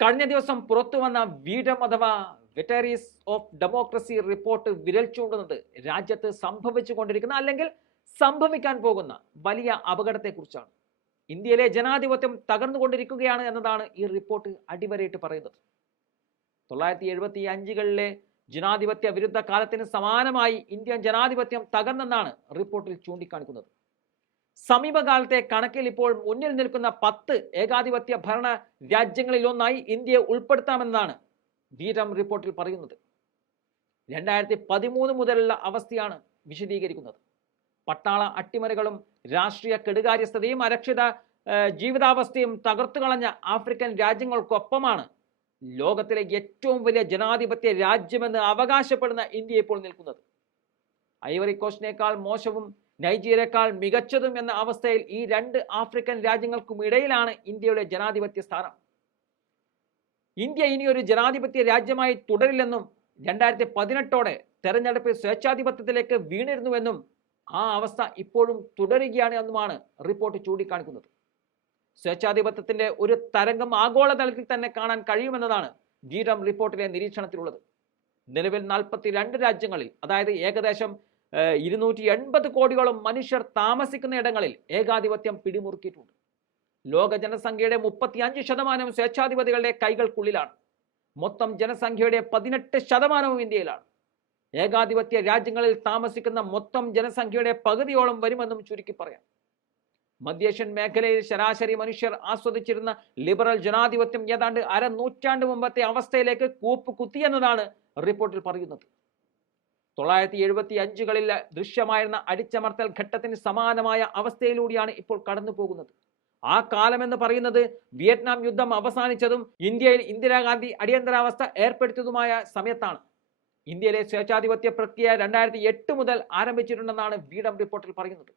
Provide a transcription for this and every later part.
കഴിഞ്ഞ ദിവസം പുറത്തു വന്ന വീഡം അഥവാ വെറ്ററീസ് ഓഫ് ഡെമോക്രസി റിപ്പോർട്ട് വിരൽ ചൂണ്ടുന്നത് രാജ്യത്ത് സംഭവിച്ചുകൊണ്ടിരിക്കുന്ന അല്ലെങ്കിൽ സംഭവിക്കാൻ പോകുന്ന വലിയ അപകടത്തെക്കുറിച്ചാണ്. ഇന്ത്യയിലെ ജനാധിപത്യം തകർന്നുകൊണ്ടിരിക്കുകയാണ് എന്നതാണ് ഈ റിപ്പോർട്ട് അടിവരയിട്ട് പറയുന്നത്. തൊള്ളായിരത്തി എഴുപത്തി അഞ്ചുകളിലെ ജനാധിപത്യ വിരുദ്ധ കാലത്തിന് സമാനമായി ഇന്ത്യൻ ജനാധിപത്യം തകർന്നെന്നാണ് റിപ്പോർട്ടിൽ ചൂണ്ടിക്കാണിക്കുന്നത്. സമീപകാലത്തെ കണക്കിൽ ഇപ്പോൾ മുന്നിൽ നിൽക്കുന്ന പത്ത് ഏകാധിപത്യ ഭരണ രാജ്യങ്ങളിൽ ഒന്നായി ഇന്ത്യയെ ഉൾപ്പെടുത്താമെന്നാണ് വീരം റിപ്പോർട്ടിൽ പറയുന്നത്. രണ്ടായിരത്തി പതിമൂന്ന് മുതലുള്ള അവസ്ഥയാണ് വിശദീകരിക്കുന്നത്. പട്ടാള അട്ടിമറികളും രാഷ്ട്രീയ കെടുകാര്യസ്ഥതയും അരക്ഷിത ജീവിതാവസ്ഥയും തകർത്തു കളഞ്ഞ ആഫ്രിക്കൻ രാജ്യങ്ങൾക്കൊപ്പമാണ് ലോകത്തിലെ ഏറ്റവും വലിയ ജനാധിപത്യ രാജ്യമെന്ന് അവകാശപ്പെടുന്ന ഇന്ത്യ ഇപ്പോൾ നിൽക്കുന്നത്. ഐവറി കോസ്റ്റിനേക്കാൾ മോശവും നൈജീരിയേക്കാൾ മികച്ചതും എന്ന അവസ്ഥയിൽ ഈ രണ്ട് ആഫ്രിക്കൻ രാജ്യങ്ങൾക്കും ഇടയിലാണ് ഇന്ത്യയുടെ ജനാധിപത്യ സ്ഥാനം. ഇന്ത്യ ഇനി ഒരു ജനാധിപത്യ രാജ്യമായി തുടരില്ലെന്നും രണ്ടായിരത്തി പതിനെട്ടോടെ തെരഞ്ഞെടുപ്പിൽ സ്വേച്ഛാധിപത്യത്തിലേക്ക് വീണിരുന്നുവെന്നും ആ അവസ്ഥ ഇപ്പോഴും തുടരുകയാണ് എന്നുമാണ് റിപ്പോർട്ട് ചൂണ്ടിക്കാണിക്കുന്നത്. സ്വേച്ഛാധിപത്യത്തിന്റെ ഒരു തരംഗം ആഗോളതലത്തിൽ തന്നെ കാണാൻ കഴിയുമെന്നതാണ് ജീരം റിപ്പോർട്ടിലെ നിരീക്ഷണത്തിലുള്ളത്. നിലവിൽ നാൽപ്പത്തി രാജ്യങ്ങളിൽ അതായത് ഏകദേശം ഇരുന്നൂറ്റി എൺപത് കോടിയോളം മനുഷ്യർ താമസിക്കുന്ന ഇടങ്ങളിൽ ഏകാധിപത്യം പിടിമുറുക്കിയിട്ടുണ്ട്. ലോക ജനസംഖ്യയുടെ മുപ്പത്തി അഞ്ച് ശതമാനം സ്വേച്ഛാധിപതികളുടെ കൈകൾക്കുള്ളിലാണ്. മൊത്തം ജനസംഖ്യയുടെ പതിനെട്ട് ശതമാനവും ഇന്ത്യയിലാണ്. ഏകാധിപത്യ രാജ്യങ്ങളിൽ താമസിക്കുന്ന മൊത്തം ജനസംഖ്യയുടെ പകുതിയോളം വരുമെന്നും ചുരുക്കി പറയാം. മധ്യേഷ്യൻ മേഖലയിൽ ശരാശരി മനുഷ്യർ ആസ്വദിച്ചിരുന്ന ലിബറൽ ജനാധിപത്യം ഏതാണ്ട് അര നൂറ്റാണ്ട് മുമ്പത്തെ അവസ്ഥയിലേക്ക് കൂപ്പ് കുത്തിയെന്നതാണ് റിപ്പോർട്ടിൽ പറയുന്നത്. തൊള്ളായിരത്തി എഴുപത്തി അഞ്ചുകളിൽ ദൃശ്യമായിരുന്ന അടിച്ചമർത്തൽ ഘട്ടത്തിന് സമാനമായ അവസ്ഥയിലൂടെയാണ് ഇപ്പോൾ കടന്നു പോകുന്നത്. ആ കാലമെന്ന് പറയുന്നത് വിയറ്റ്നാം യുദ്ധം അവസാനിച്ചതും ഇന്ത്യയിൽ ഇന്ദിരാഗാന്ധി അടിയന്തരാവസ്ഥ ഏർപ്പെടുത്തിയതുമായ സമയത്താണ്. ഇന്ത്യയിലെ സ്വേച്ഛാധിപത്യ പ്രക്രിയ രണ്ടായിരത്തി എട്ട് മുതൽ ആരംഭിച്ചിട്ടുണ്ടെന്നാണ് വീഡം റിപ്പോർട്ടിൽ പറയുന്നത്.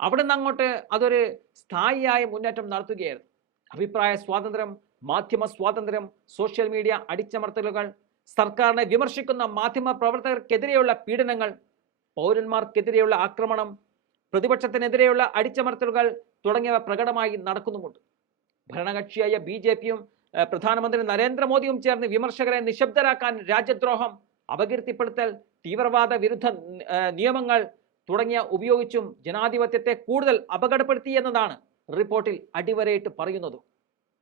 അവിടെ നിന്ന് അങ്ങോട്ട് അതൊരു സ്ഥായിയായ മുന്നേറ്റം നടത്തുകയായിരുന്നു. അഭിപ്രായ സ്വാതന്ത്ര്യം മാധ്യമ സ്വാതന്ത്ര്യം സോഷ്യൽ മീഡിയ അടിച്ചമർത്തലുകൾ സർക്കാരിനെ വിമർശിക്കുന്ന മാധ്യമ പ്രവർത്തകർക്കെതിരെയുള്ള പീഡനങ്ങൾ പൗരന്മാർക്കെതിരെയുള്ള ആക്രമണം പ്രതിപക്ഷത്തിനെതിരെയുള്ള അടിച്ചമർത്തലുകൾ തുടങ്ങിയവ പ്രകടമായി നടക്കുന്നുമുണ്ട്. ഭരണകക്ഷിയായ ബി ജെ പിയും പ്രധാനമന്ത്രി നരേന്ദ്രമോദിയും ചേർന്ന് വിമർശകരെ നിശബ്ദരാക്കാൻ രാജ്യദ്രോഹം അപകീർത്തിപ്പെടുത്തൽ തീവ്രവാദ വിരുദ്ധ നിയമങ്ങൾ തുടങ്ങിയ ഉപയോഗിച്ചും ജനാധിപത്യത്തെ കൂടുതൽ അപകടപ്പെടുത്തി എന്നതാണ് റിപ്പോർട്ടിൽ അടിവരയിട്ട് പറയുന്നത്.